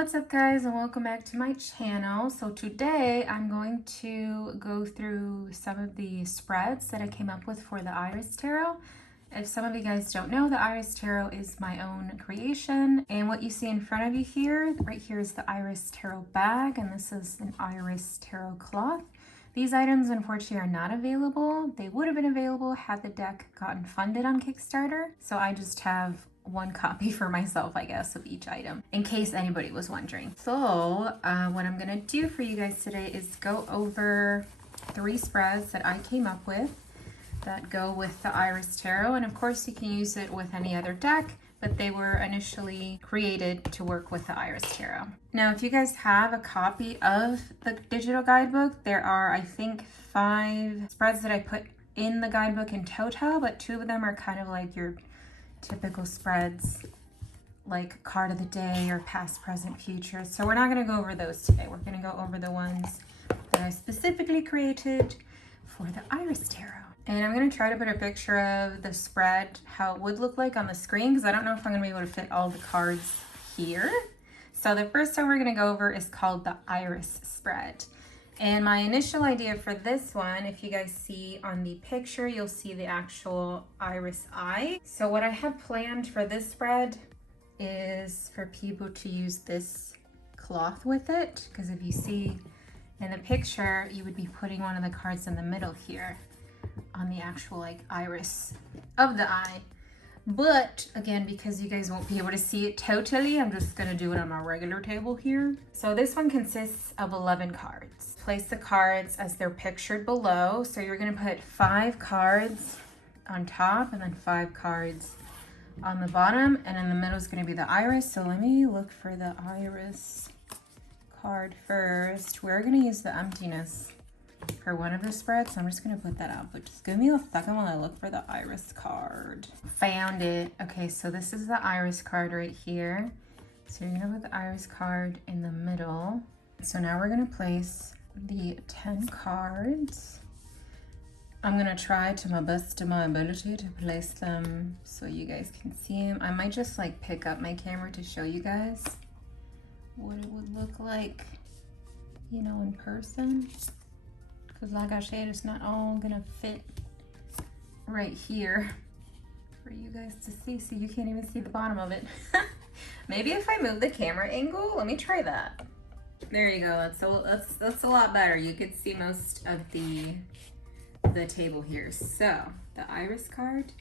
What's up guys, and welcome back to my channel. So today I'm going to go through some of the spreads that I came up with for the Eyeris Tarot. If some of you guys don't know, the Eyeris Tarot is my own creation, and what you see in front of you here, right here, is the Eyeris Tarot bag, and this is an Eyeris Tarot cloth. These items unfortunately are not available. They would have been available had the deck gotten funded on Kickstarter, so I just have one copy for myself, I guess, of each item, in case anybody was wondering. So what I'm gonna do for you guys today is go over 3 spreads that I came up with that go with the Eyeris Tarot, and of course you can use it with any other deck, but they were initially created to work with the Eyeris Tarot. Now, if you guys have a copy of the digital guidebook, there are, I think, 5 spreads that I put in the guidebook in total, but 2 of them are kind of like your typical spreads, like card of the day or past, present, future. So we're not going to go over those today. We're going to go over the ones that I specifically created for the Eyeris Tarot. And I'm going to try to put a picture of the spread, how it would look like on the screen, because I don't know if I'm going to be able to fit all the cards here. So the first one we're going to go over is called the Eyeris Spread. And my initial idea for this one, if you guys see on the picture, you'll see the actual iris eye. So what I have planned for this spread is for people to use this cloth with it, because if you see in the picture, you would be putting one of the cards in the middle here on the actual like iris of the eye. But again, because you guys won't be able to see it totally, I'm just gonna do it on my regular table here. So this one consists of 11 cards. Place the cards as they're pictured below. So you're gonna put 5 cards on top and then 5 cards on the bottom, and in the middle is gonna be the iris. So let me look for the iris card first. We're gonna use the emptiness for one of the spreads, so I'm just gonna put that out, but just give me a second while I look for the iris card. Found it. Okay, so this is the iris card right here. So you're gonna put the iris card in the middle. So now we're gonna place the 10 cards. I'm gonna try to my best of my ability to place them so you guys can see them. I might just like pick up my camera to show you guys what it would look like, you know, in person. Because like I said, it's not all gonna fit right here for you guys to see, so you can't even see the bottom of it. Maybe if I move the camera angle, let me try that. There you go, that's a lot better. You could see most of the table here. So the iris card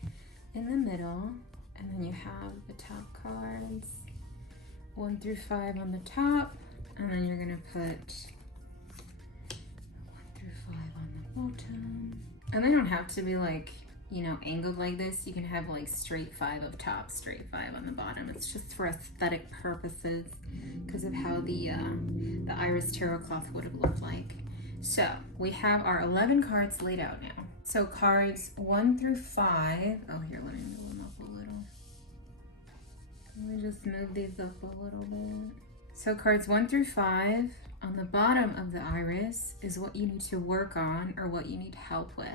in the middle, and then you have the top cards 1 through 5 on the top, and then you're gonna put bottom. And they don't have to be like, you know, angled like this. You can have like straight 5 up top, straight 5 on the bottom. It's just for aesthetic purposes because of how the Eyeris Tarot cloth would have looked like. So we have our 11 cards laid out now. So cards 1 through 5. Oh, here, let me move them up a little. Let me just move these up a little bit. So cards 1 through 5. On the bottom of the iris is what you need to work on or what you need help with.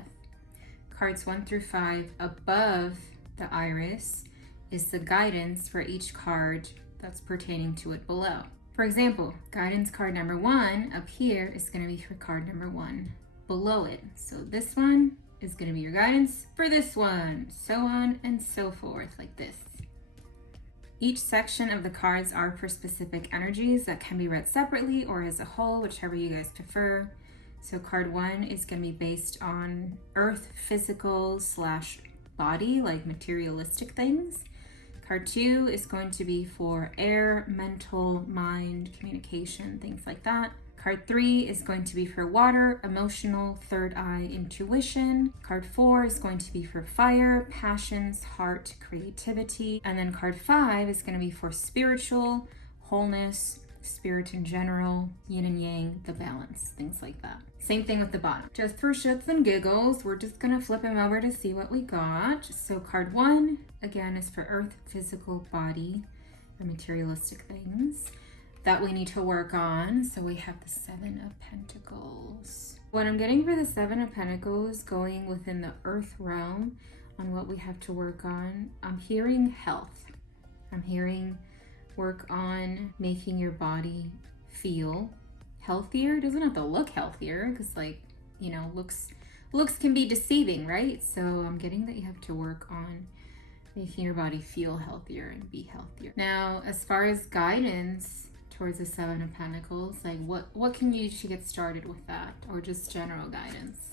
Cards 1 through 5 above the iris is the guidance for each card that's pertaining to it below. For example, guidance card number 1 up here is going to be for card number 1 below it. So this one is going to be your guidance for this one, so on and so forth, like this. Each section of the cards are for specific energies that can be read separately or as a whole, whichever you guys prefer. So card 1 is going to be based on earth, physical / body, like materialistic things. Card 2 is going to be for air, mental, mind, communication, things like that. Card 3 is going to be for water, emotional, third eye, intuition. Card 4 is going to be for fire, passions, heart, creativity. And then card 5 is going to be for spiritual, wholeness, spirit in general, yin and yang, the balance, things like that. Same thing with the bottom. Just for shits and giggles, we're just going to flip them over to see what we got. So card 1, again, is for earth, physical, body, or materialistic things that we need to work on. So we have the 7 of Pentacles. What I'm getting for the 7 of Pentacles, going within the earth realm on what we have to work on, I'm hearing health. I'm hearing work on making your body feel healthier. It doesn't have to look healthier, because like, you know, looks can be deceiving, right? So I'm getting that you have to work on making your body feel healthier and be healthier. Now, as far as guidance towards the Seven of Pentacles, like what can you do to get started with that, or just general guidance?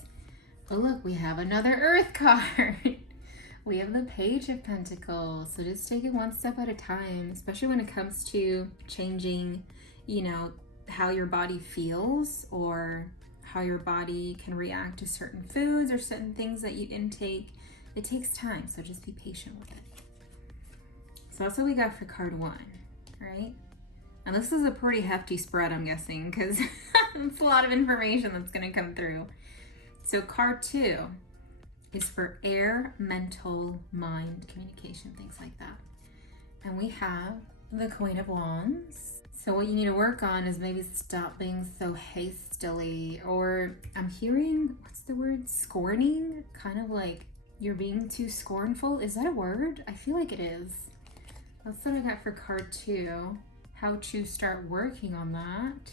Oh look, we have another Earth card. We have the Page of Pentacles. So just take it one step at a time, especially when it comes to changing, you know, how your body feels or how your body can react to certain foods or certain things that you intake. It takes time, so just be patient with it. So that's what we got for card 1, right? And this is a pretty hefty spread, I'm guessing, because it's a lot of information that's going to come through. So card 2 is for air, mental, mind, communication, things like that. And we have the Queen of Wands. So what you need to work on is maybe stop being so hastily, or I'm hearing, what's the word? Scorning? Kind of like you're being too scornful. Is that a word? I feel like it is. That's what I got for card 2. How to start working on that.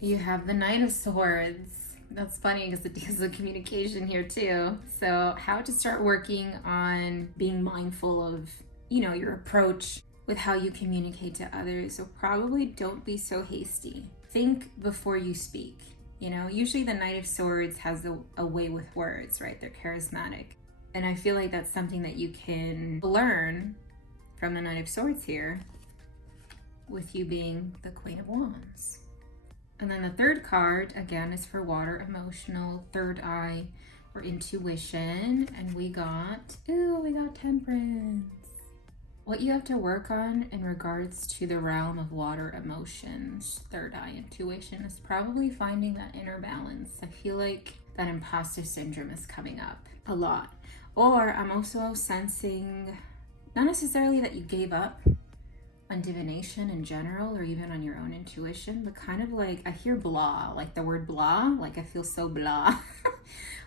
You have the Knight of Swords. That's funny because it deals with communication here too. So how to start working on being mindful of, you know, your approach with how you communicate to others. So probably don't be so hasty. Think before you speak. You know, usually the Knight of Swords has a way with words, right? They're charismatic. And I feel like that's something that you can learn from the Knight of Swords here, with you being the Queen of Wands. And then the third card, again, is for water, emotional, third eye, or intuition. And we got Temperance. What you have to work on in regards to the realm of water emotions, third eye, intuition, is probably finding that inner balance. I feel like that imposter syndrome is coming up a lot. Or I'm also sensing, not necessarily that you gave up on divination in general, or even on your own intuition, but kind of like, I hear blah, like the word blah, like I feel so blah,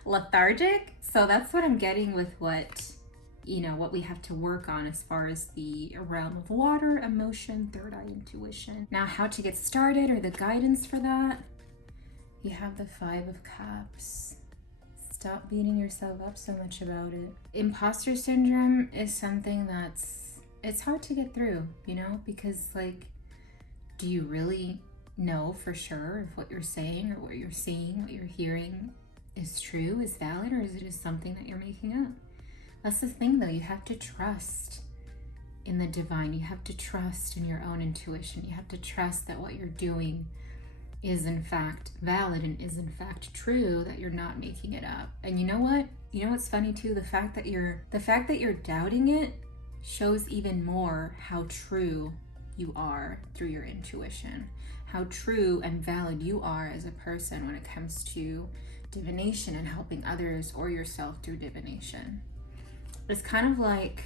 lethargic. So that's what I'm getting with what, you know, what we have to work on as far as the realm of water, emotion, third eye, intuition. Now, how to get started, or the guidance for that, you have the Five of Cups. Stop beating yourself up so much about it. Imposter syndrome is something it's hard to get through, you know, because like, do you really know for sure if what you're saying or what you're seeing, what you're hearing is true, is valid, or is it just something that you're making up? That's the thing though, you have to trust in the divine. You have to trust in your own intuition. You have to trust that what you're doing is in fact valid and is in fact true, that you're not making it up. And you know what? You know what's funny too? The fact that you're doubting it shows even more how true you are through your intuition, how true and valid you are as a person when it comes to divination and helping others or yourself through divination. It's kind of like,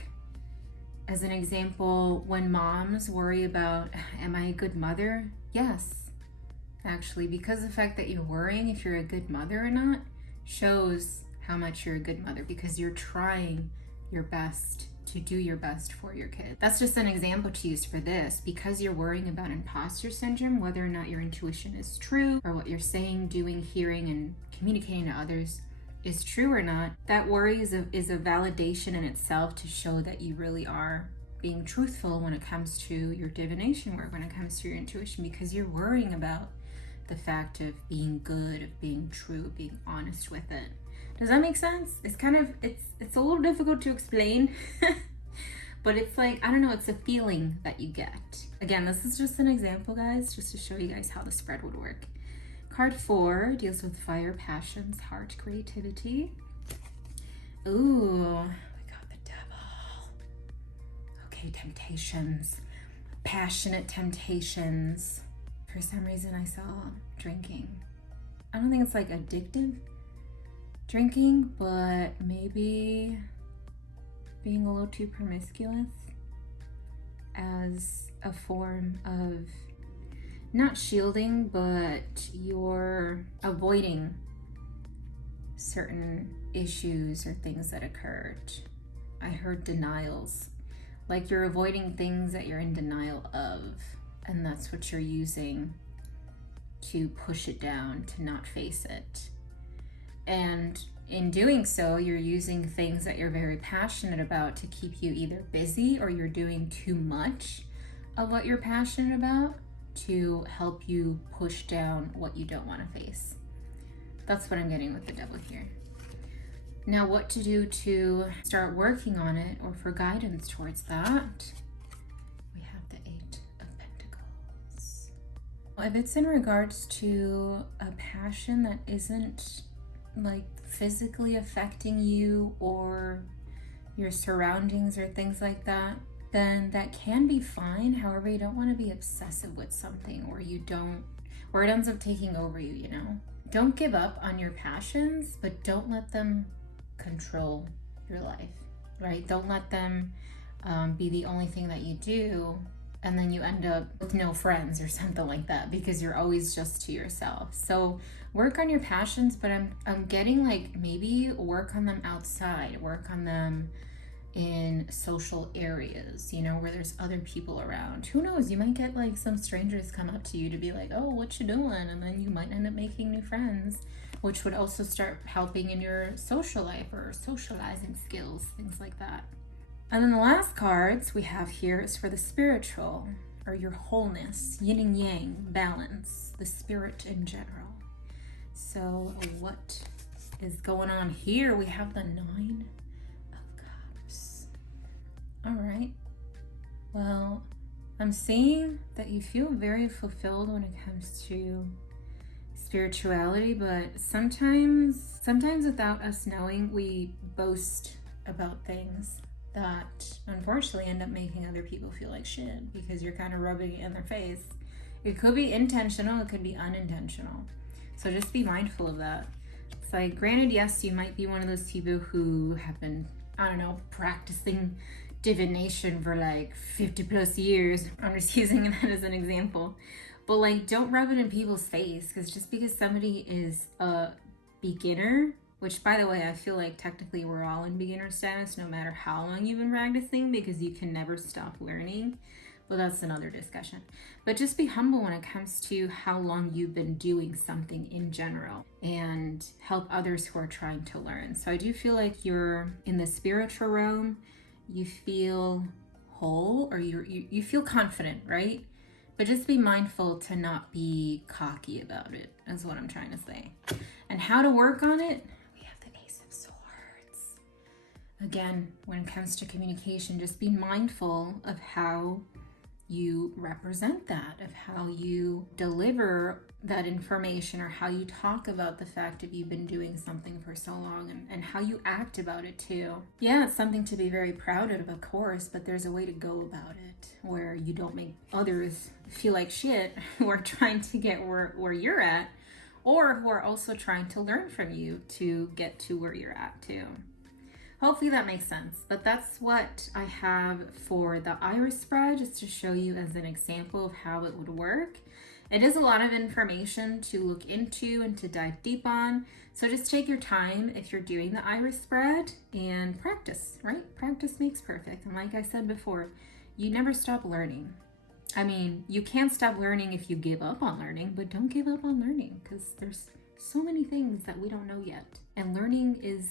as an example, when moms worry about, am I a good mother? Yes, actually, because the fact that you're worrying if you're a good mother or not shows how much you're a good mother, because you're trying your best to do your best for your kid. That's just an example to use for this. Because you're worrying about imposter syndrome, whether or not your intuition is true, or what you're saying, doing, hearing, and communicating to others is true or not, that worry is a validation in itself to show that you really are being truthful when it comes to your divination work, when it comes to your intuition, because you're worrying about the fact of being good, of being true, of being honest with it. Does that make sense? It's kind of, it's a little difficult to explain, but it's like, I don't know, it's a feeling that you get. Again, this is just an example, guys, just to show you guys how the spread would work. Card 4 deals with fire, passions, heart, creativity. Ooh, we got the Devil. Okay, temptations, passionate temptations. For some reason I saw drinking. I don't think it's like addictive drinking, but maybe being a little too promiscuous as a form of not shielding, but you're avoiding certain issues or things that occurred. I heard denials Like you're avoiding things that you're in denial of, and that's what you're using to push it down, to not face it. And in doing so, you're using things that you're very passionate about to keep you either busy, or you're doing too much of what you're passionate about to help you push down what you don't want to face. That's what I'm getting with the Devil here. Now, what to do to start working on it, or for guidance towards that? We have the Eight of Pentacles. If it's in regards to a passion that isn't like physically affecting you or your surroundings or things like that, then that can be fine. However, you don't want to be obsessive with something, or or it ends up taking over you, you know? Don't give up on your passions, but don't let them control your life, right? Don't let them be the only thing that you do, and then you end up with no friends or something like that because you're always just to yourself. So work on your passions, but I'm getting like maybe work on them outside, work on them in social areas, you know, where there's other people around. Who knows, you might get like some strangers come up to you to be like, oh, what you doing? And then you might end up making new friends, which would also start helping in your social life or socializing skills, things like that. And then the last cards we have here is for the spiritual, or your wholeness, yin and yang, balance, the spirit in general. So what is going on here? We have the Nine of Cups. All right. Well, I'm seeing that you feel very fulfilled when it comes to spirituality, but sometimes without us knowing, we boast about things that unfortunately end up making other people feel like shit because you're kind of rubbing it in their face. It could be intentional, it could be unintentional. So just be mindful of that. It's like, granted, yes, you might be one of those people who have been, I don't know, practicing divination for like 50 plus years. I'm just using that as an example. But like, don't rub it in people's face, because just because somebody is a beginner, which by the way, I feel like technically we're all in beginner status no matter how long you've been practicing, because you can never stop learning. But that's another discussion. But just be humble when it comes to how long you've been doing something in general, and help others who are trying to learn. So I do feel like you're in the spiritual realm, you feel whole, or you feel confident, right? But just be mindful to not be cocky about it, is what I'm trying to say. And how to work on it? We have the Ace of Swords. Again, when it comes to communication, just be mindful of how you represent that, of how you deliver that information, or how you talk about the fact that you've been doing something for so long, and how you act about it too. Yeah, it's something to be very proud of course, but there's a way to go about it where you don't make others feel like shit who are trying to get where you're at, or who are also trying to learn from you to get to where you're at too. Hopefully that makes sense. But that's what I have for the Eyeris Spread, just to show you as an example of how it would work. It is a lot of information to look into and to dive deep on. So just take your time if you're doing the Eyeris Spread and practice, right? Practice makes perfect. And like I said before, you never stop learning. I mean, you can't stop learning if you give up on learning, but don't give up on learning, because there's so many things that we don't know yet. And learning is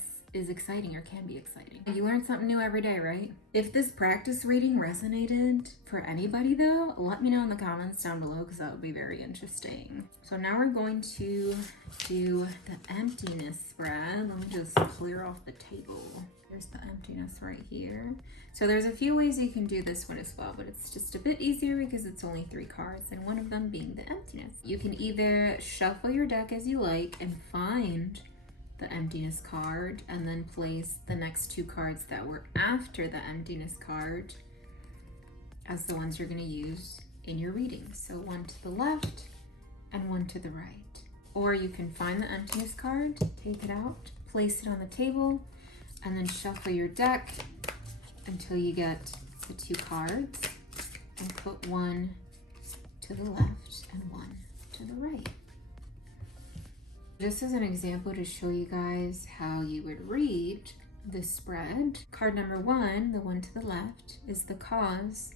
exciting, or can be exciting. You learn something new every day, right? If this practice reading resonated for anybody though, let me know in the comments down below, because that would be very interesting. So now we're going to do the Emptiness Spread. Let me just clear off the table. There's the emptiness right here. So there's a few ways you can do this one as well, but it's just a bit easier because it's only 3 cards, and one of them being the emptiness. You can either shuffle your deck as you like and find the emptiness card, and then place the next 2 cards that were after the emptiness card as the ones you're going to use in your reading. So one to the left and one to the right. Or you can find the emptiness card, take it out, place it on the table, and then shuffle your deck until you get the 2 cards, and put one to the left and one to the right. Just as an example to show you guys how you would read the spread. Card number 1, the one to the left, is the cause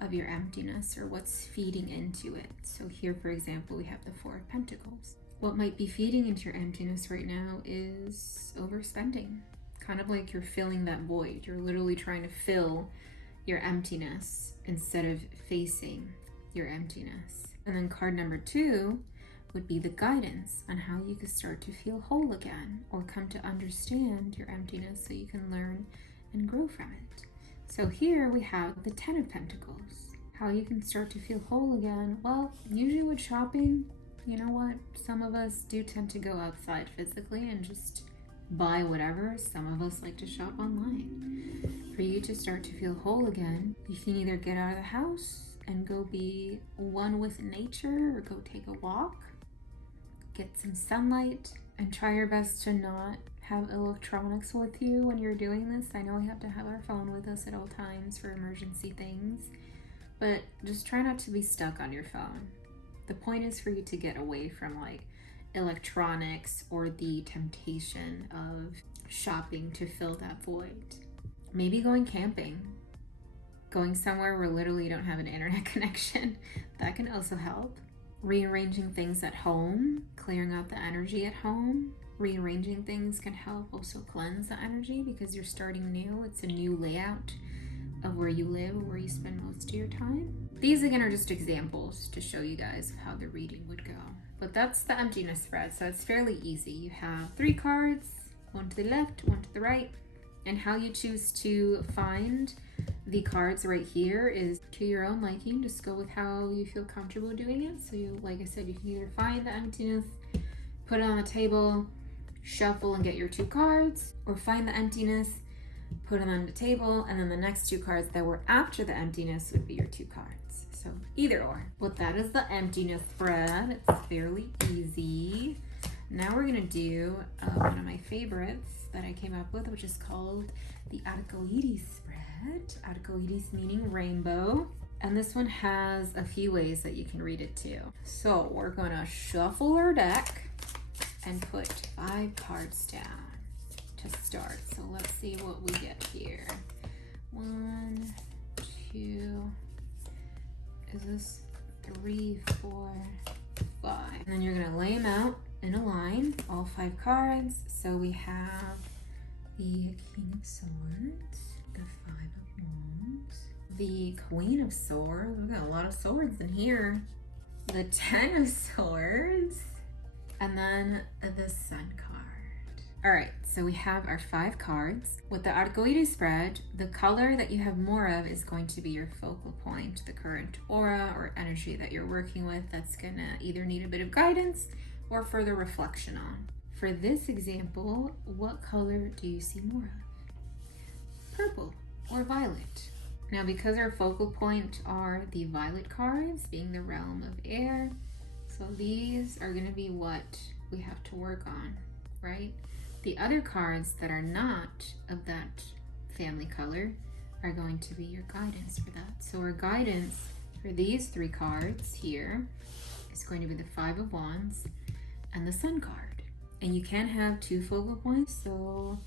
of your emptiness, or what's feeding into it. So here, for example, we have the 4 of Pentacles. What might be feeding into your emptiness right now is overspending. Kind of like you're filling that void. You're literally trying to fill your emptiness instead of facing your emptiness. And then card number 2 would be the guidance on how you could start to feel whole again, or come to understand your emptiness so you can learn and grow from it. So here we have the 10 of Pentacles. How you can start to feel whole again. Well, usually with shopping, you know what? Some of us do tend to go outside physically and just buy whatever. Some of us like to shop online. For you to start to feel whole again, you can either get out of the house and go be one with nature, or go take a walk, get some sunlight, and try your best to not have electronics with you when you're doing this. I know we have to have our phone with us at all times for emergency things, but just try not to be stuck on your phone. The point is for you to get away from like electronics or the temptation of shopping to fill that void. Maybe going camping, going somewhere where literally you don't have an internet connection. That can also help. Rearranging things at home, clearing out the energy at home. Rearranging things can help also cleanse the energy because you're starting new. It's a new layout of where you live, where you spend most of your time. These again are just examples to show you guys how the reading would go. But that's the emptiness spread, so it's fairly easy. You have 3 cards, one to the left, one to the right, and how you choose to find the cards right here is to your own liking. Just go with how you feel comfortable doing it. So you, like I said, you can either find the emptiness, put it on the table, shuffle and get your 2 cards, or find the emptiness, put them on the table, and then the next 2 cards that were after the emptiness would be your 2 cards. So either or. But that is the emptiness spread. It's fairly easy. Now we're gonna do one of my favorites that I came up with, which is called the Arcoiris Spread. Arcoiris meaning rainbow. And this one has a few ways that you can read it too. So we're gonna shuffle our deck and put 5 cards down to start. So let's see what we get here. 1, 2, is this 3, 4, 5. And then you're gonna lay them out in a line, all 5 cards. So we have the King of Swords, the 5 of Wands, the Queen of Swords. We've got a lot of swords in here. The 10 of Swords, and then the Sun card. All right, so we have our 5 cards. With the Arcoiris Spread, the color that you have more of is going to be your focal point, the current aura or energy that you're working with that's gonna either need a bit of guidance or further reflection on. For this example, what color do you see more of? Purple or violet. Now, because our focal point are the violet cards, being the realm of air, so these are gonna be what we have to work on, right? The other cards that are not of that family color are going to be your guidance for that. So our guidance for these 3 cards here is going to be the 5 of Wands and the Sun card. And you can have 2 focal points, so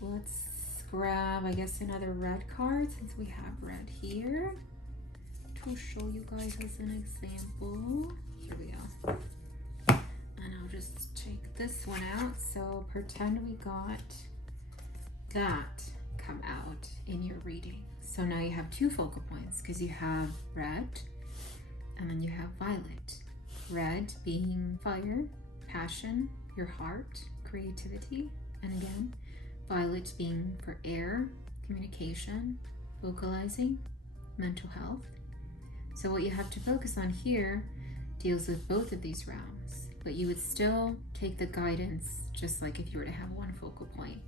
let's grab, I guess, another red card since we have red here to show you guys as an example. Here we go. And I'll just take this one out. So pretend we got that come out in your reading. So now you have 2 focal points because you have red and then you have violet. Red being fire, passion, your heart, creativity, and again, violet being for air, communication, vocalizing, mental health. So what you have to focus on here deals with both of these realms, but you would still take the guidance just like if you were to have 1 focal point.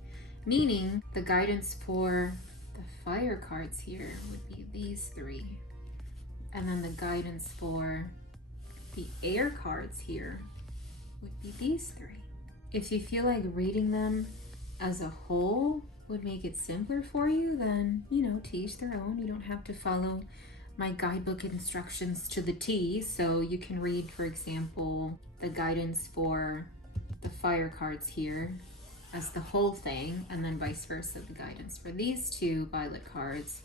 Meaning the guidance for the fire cards here would be these 3. And then the guidance for the air cards here would be these 3. If you feel like reading them as a whole would make it simpler for you, then, you know, to each their own. You don't have to follow my guidebook instructions to the T. So you can read, for example, the guidance for the fire cards here as the whole thing, and then vice versa, the guidance for these two violet cards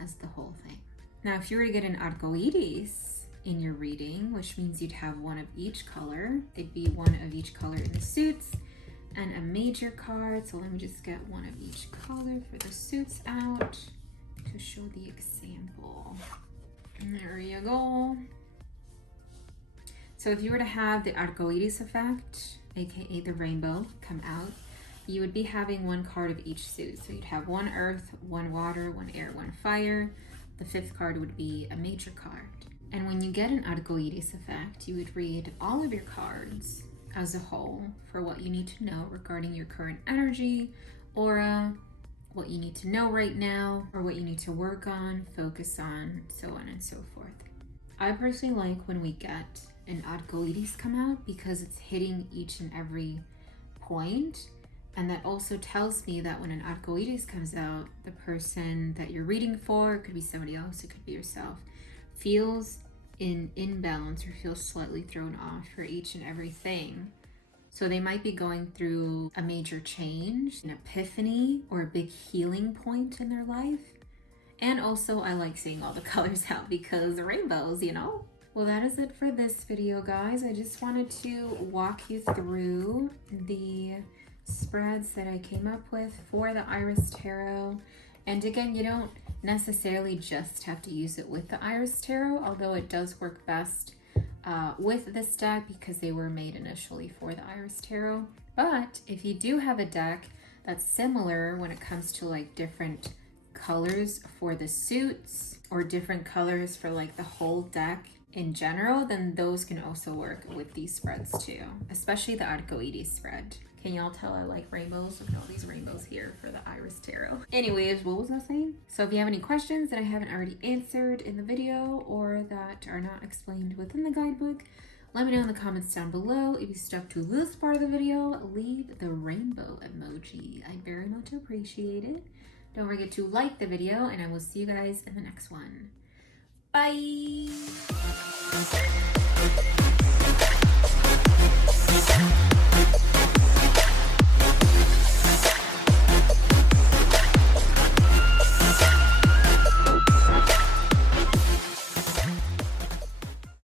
as the whole thing. Now, if you were to get an Arcoiris in your reading, which means you'd have one of each color, it'd be one of each color in the suits and a major card. So let me just get one of each color for the suits out to show the example. And there you go. So if you were to have the Arcoiris effect, aka the rainbow, come out, you would be having one card of each suit. So you'd have one earth, one water, one air, one fire. The fifth card would be a major card. And when you get an Arcoiris effect, you would read all of your cards as a whole for what you need to know regarding your current energy, aura, what you need to know right now, or what you need to work on, focus on, so on and so forth. I personally like when we get an Arcoiris come out because it's hitting each and every point. And that also tells me that when an Arcoiris comes out, the person that you're reading for, it could be somebody else, it could be yourself, feels in imbalance or feels slightly thrown off for each and everything. So they might be going through a major change, an epiphany, or a big healing point in their life. And also I like seeing all the colors out because rainbows, you know? Well, that is it for this video, guys. I just wanted to walk you through the spreads that I came up with for the Eyeris Tarot. And again, you don't necessarily just have to use it with the Eyeris Tarot, although it does work best with this deck because they were made initially for the Eyeris Tarot. But if you do have a deck that's similar when it comes to like different colors for the suits or different colors for like the whole deck in general, then those can also work with these spreads too, especially the Arcoiris spread. Can y'all tell I like rainbows? Look at all these rainbows here for the Eyeris Tarot. Anyways, what was I saying? So if you have any questions that I haven't already answered in the video or that are not explained within the guidebook, let me know in the comments down below. If you stuck to this part of the video, leave the rainbow emoji. I'd very much appreciate it. Don't forget to like the video, and I will see you guys in the next one. Bye!